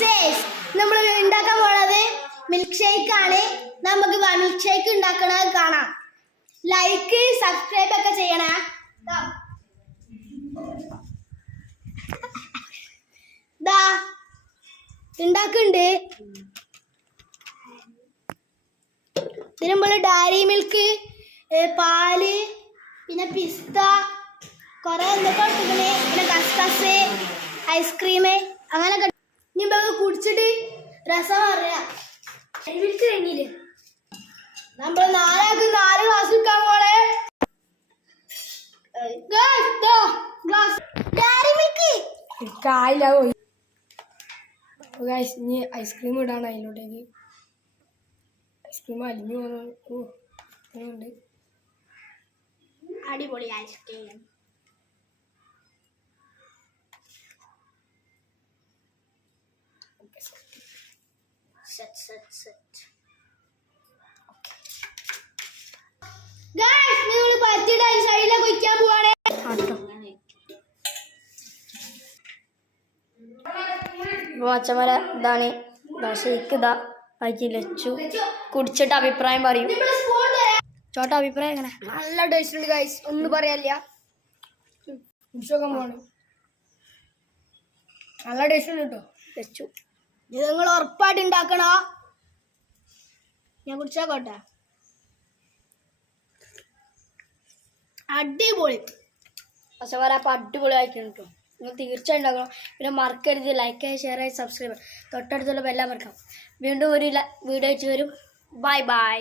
Guys നമ്മൾ ഉണ്ടാക്കാൻ പോണത് മിൽക്ക് ഷേക്ക് ആണ്. നമുക്ക് മിൽക്ക് ഷേക്ക് ഉണ്ടാക്കണത് കാണാം. ലൈക്ക് സബ്സ്ക്രൈബ് ഒക്കെ ചെയ്യണേ. ദാ ഉണ്ടാക്കുന്നുണ്ട്. ഇതിന് നമ്മൾ ഡയറി മിൽക്ക്, പാല്, പിന്നെ പിസ്ത, കുറെ എന്തൊക്കെ ഇട്ടിങ്ങനെ, പിന്നെ കസ്കസ്, ഐസ്ക്രീം അങ്ങനെയൊക്കെ. ഇനി നമുക്ക് കുടിച്ചിട്ട് രസം പറയാം. ഡയറി മിൽക്ക് കഴിഞ്ഞില്ലേ, നമ്മൾ 4 ഗ്ലാസ് വെക്കാൻ പോണേ. ഡയറി മിൽക്ക് കായില്ല ഇനി ഐസ്ക്രീം ഇടാണ് അതിലോട്ടേക്ക്. ഐസ്ക്രീം അലിഞ്ഞു പോകുന്നുണ്ട്. അടിപൊളി ഐസ്ക്രീം. നിങ്ങൾ പറ്റിയിട്ട് സൈഡിലേക്ക് വയ്ക്കാൻ പോവാണേ. അച്ഛന്മാര ഇതാണ് ഷേക്ക്. ഇതാ ആക്കി ലച്ചു കുടിച്ചിട്ട് അഭിപ്രായം പറയും. ചോട്ട അഭിപ്രായം എങ്ങനെ? നല്ല ടേസ്റ്റ് ഉണ്ട് ഗൈസ്, ഒന്നും പറയാനില്ല. കുടിച്ചോക്കാൻ പോവാണ്. നല്ല ടേസ്റ്റ് ഉണ്ട് കേട്ടോ ലച്ചു. ഇത് നിങ്ങൾ ഉറപ്പായിട്ട് ഉണ്ടാക്കണോ? ഞാൻ കുടിച്ചോട്ടെ. അടിപൊളി അച്ഛന്മാരെ അപ്പം അടിപൊളി ആയിട്ടുണ്ട് കേട്ടോ. നിങ്ങൾ തീർച്ചയായും ഉണ്ടാക്കണം. പിന്നെ മറക്കരുത് ലൈക്ക് ആയി ഷെയർ ആയി സബ്സ്ക്രൈബ്. തൊട്ടടുത്തുള്ള ബെല്ലമർക്കാം. വീണ്ടും ഒരു വീഡിയോ വെച്ച് വരും. Bye bye.